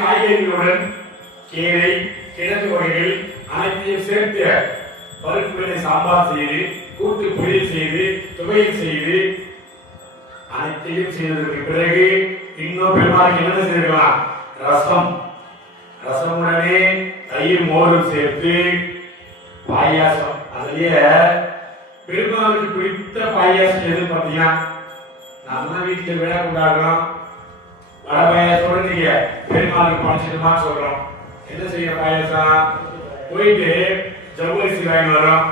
காய்கறிகளுடன் கீரை கிழங்கு வகைகள் அனைத்தையும் சேர்த்து பருப்புகளை சாம்பார் செய்து கூட்டு பொரியல் செய்து துவையல் செய்து அனைத்தையும் செய்ததற்கு பிறகு இன்னும் பெருமாளுக்கு என்ன செய்திருக்கலாம்? ரசம், ரசமுடனே தயிர் மோரும் சேர்த்து பாயாசம். அதுலயே பெருமாளுக்கு பிடித்த பாயாசம் எது பார்த்தீங்கன்னா, நம்ம வீட்டுல விழா கொண்டாடுறோம், வடை பாயாசத்தோட நீங்க பெருமாளுக்கு படைச்சிட்டுமா சொல்றோம். என்ன செய்ய பாயாசம்? போயிட்டு ஜவ்வரிசி வாங்கி வரோம்,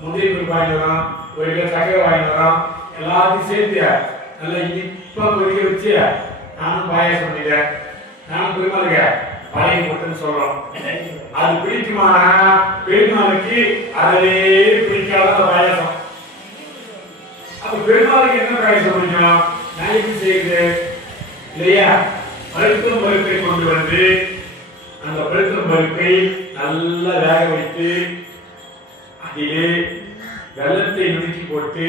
முந்திரி பருப்பு வாங்கி வரோம், ஒரு கிலோ சக்கரை வாங்கி வரோம், எல்லாத்தையும் சேர்த்து நல்லா இனிப்பா கொதிக்க வச்சு நானும் பாயாசம் பண்ணிட்டேன், நானும் பெருமாளுக்கு பழைய போட்டுன்னு சொல்றோம். அது பிடிக்குமானா பெருமாளுக்கு அதே பிடிக்காத பாயாசம். அப்ப பெருமாளுக்கு என்ன பாயாசம் பிடிக்கும்? நான் எப்படி செய்யுது இல்லையா? பழுத்தம் பருப்பை கொண்டு வந்து அந்த பழுத்தம் பருப்பை நல்லா வேக வைத்து அதிலே வெள்ளத்தை நுணுக்கி போட்டு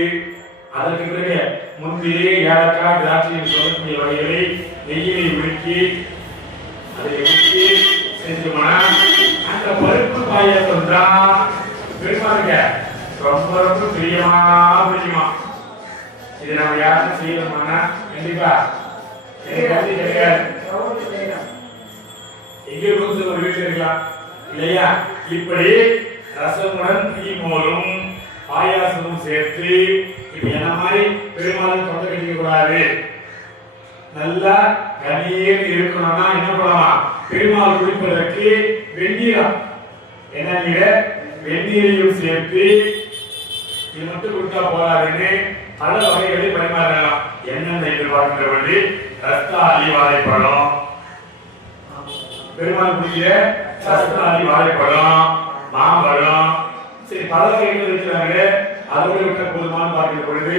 அதற்கு பிறகு முந்திரி ஏலக்காய் திராட்சை சொல்லக்கூடிய வகைகளை நெய்யிலை உருக்கி அதை ஊற்றி செஞ்சோம்னா அந்த பருப்பு பாயாசம் தான் பெருமாளுக்கு ரொம்ப ரொம்ப பிரியமா. இதை நம்ம யாரும் செய்யணுமானா கண்டிப்பா எங்கே வந்து ஒரு வீட்டில் இருக்கலாம் இல்லையா? இப்படி ரசமுடன் தீமோரும் பாயாசமும் சேர்த்து இப்ப என்ன மாதிரி பெருமாள் தொண்டை கட்டிக்க கூடாது, நல்லா கண்ணீர் இருக்கணும்னா என்ன பண்ணலாம்? பெருமாள் குடிப்பதற்கு வெந்நீரம், என்ன நீங்க வெந்நீரையும் சேர்த்து இது மட்டும் கொடுத்தா போறாதுன்னு பல வகைகளை பரிமாறலாம். என்னென்ன எதிர்பார்க்கிற வேண்டி ரஸ்தாலி வாழைப்பழம், பெருமாள் குடிக்கிற ரஸ்தாலி வாழைப்பழம், மாம்பழம், சரி பல வகைகள் இருக்கிறாங்க. அதோடு விட்ட போதுமானு பார்க்கிற பொழுது